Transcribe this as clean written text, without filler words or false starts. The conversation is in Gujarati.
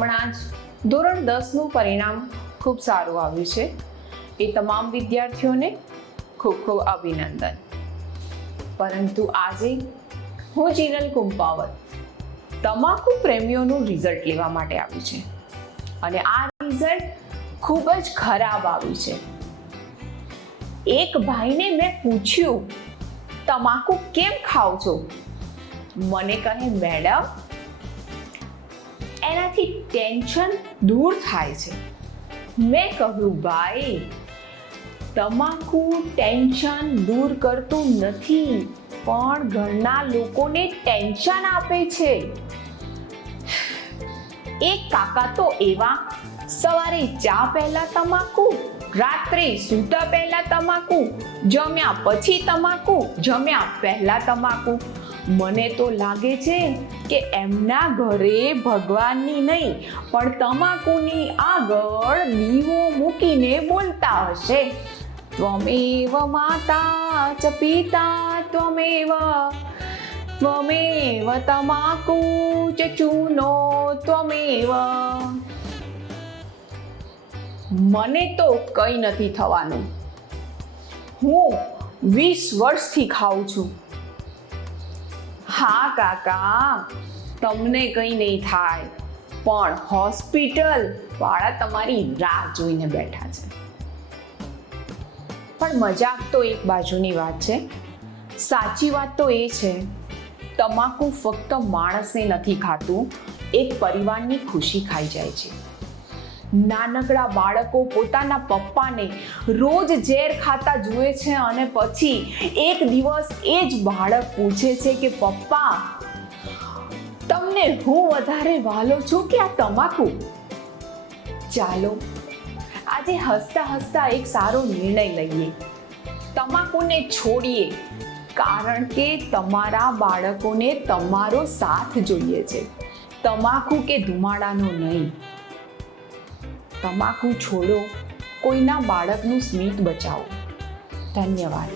હમણાં જ ધોરણ 10નું પરિણામ ખૂબ સારું આવ્યું છે. એ તમામ વિદ્યાર્થીઓને ખૂબ ખૂબ અભિનંદન. પરંતુ આજે હું જીનલ કુંપાવત તમાકુ પ્રેમીઓનું રિઝલ્ટ લેવા માટે આવી છે અને આ રિઝલ્ટ ખૂબ જ ખરાબ આવ્યું છે. એક ભાઈને મેં પૂછ્યું, તમાકુ કેમ ખાવ છો? મને કહે, મેડમ, એનાથી ટેન્શન દૂર થાય છે. મેં કહ્યું, ભાઈ, તમાકુ ટેન્શન દૂર કરતું નથી, પણ ઘરના લોકોને ટેન્શન આપે છે. એક કાકા તો એવા, સવારે ચા પહેલા તમાકુ, રાત્રે સૂતા પહેલા તમાકુ, જમ્યા પછી તમાકુ, જમ્યા પહેલા તમાકુ. મને તો લાગે છે કે એમના ઘરે ભગવાનની નહીં પણ તમાકુની આગળ દીવો મૂકીને બોલતા હશે, ત્વમેવ માતા ચ પિતા ત્વમેવ, ત્વમેવ તમાકુ ચ ચૂનો ત્વમેવ. મને તો કંઈ નથી થવાનું. હું 20 વર્ષથી ખાઉં છું. હા કાકા, તમને કંઈ નહીં થાય, પણ હોસ્પિટલ વાળા તમારી રાહ જોઈને બેઠા છે. પણ મજાક તો એક બાજુની વાત છે. સાચી વાત તો એ છે, તમાકુ ફક્ત માણસને નથી ખાતું, એક પરિવારની ખુશી ખાઈ જાય છે. નાનકડા બાળકો પોતાના પપ્પાને રોજ ઝેર ખાતા જુએ છે અને પછી એક દિવસ એ જ બાળક પૂછે છે કે પપ્પા, તમને હું વધારે વહાલો છું કે આ તમાકુ? ચાલો આજે હસતા હસતા એક સારો નિર્ણય લઈએ. તમાકુને છોડીએ, કારણ કે તમારા બાળકોને તમારો સાથ જોઈએ છે, તમાકુ કે ધુમાડાનો નહીં. તમાકુ છોડો, કોઈના બાળકનું સ્મિત બચાવો. ધન્યવાદ.